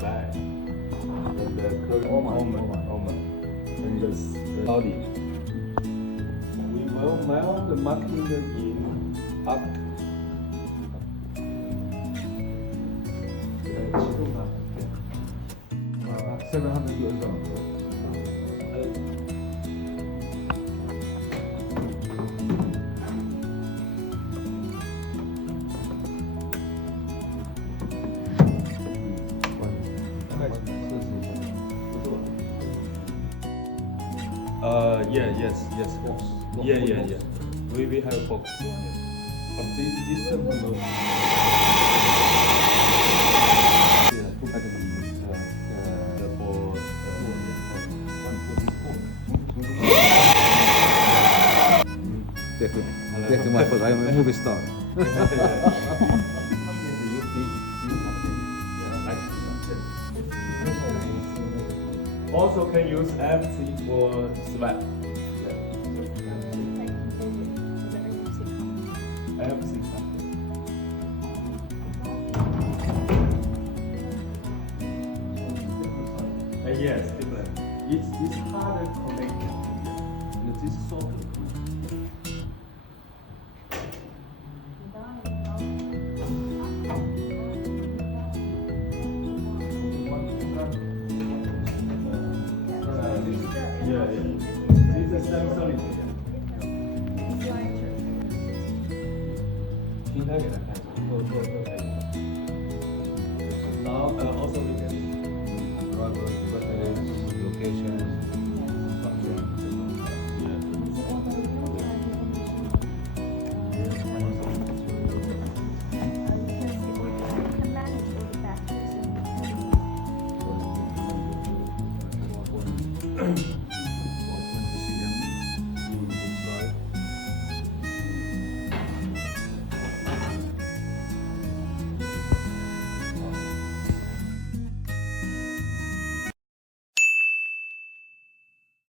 Right. And the current Oman. and the Saudi. We will mail the marketing in up. $700. Yes. Yeah. We have a box. Yes. But this one, Take my photo. I'm a movie star. Also can use FC for swap. FC. Yes, different. It's harder connected. This is softer. Yeah. This is same solid. 平台给他看，做可以。然后also we can Location. Yeah.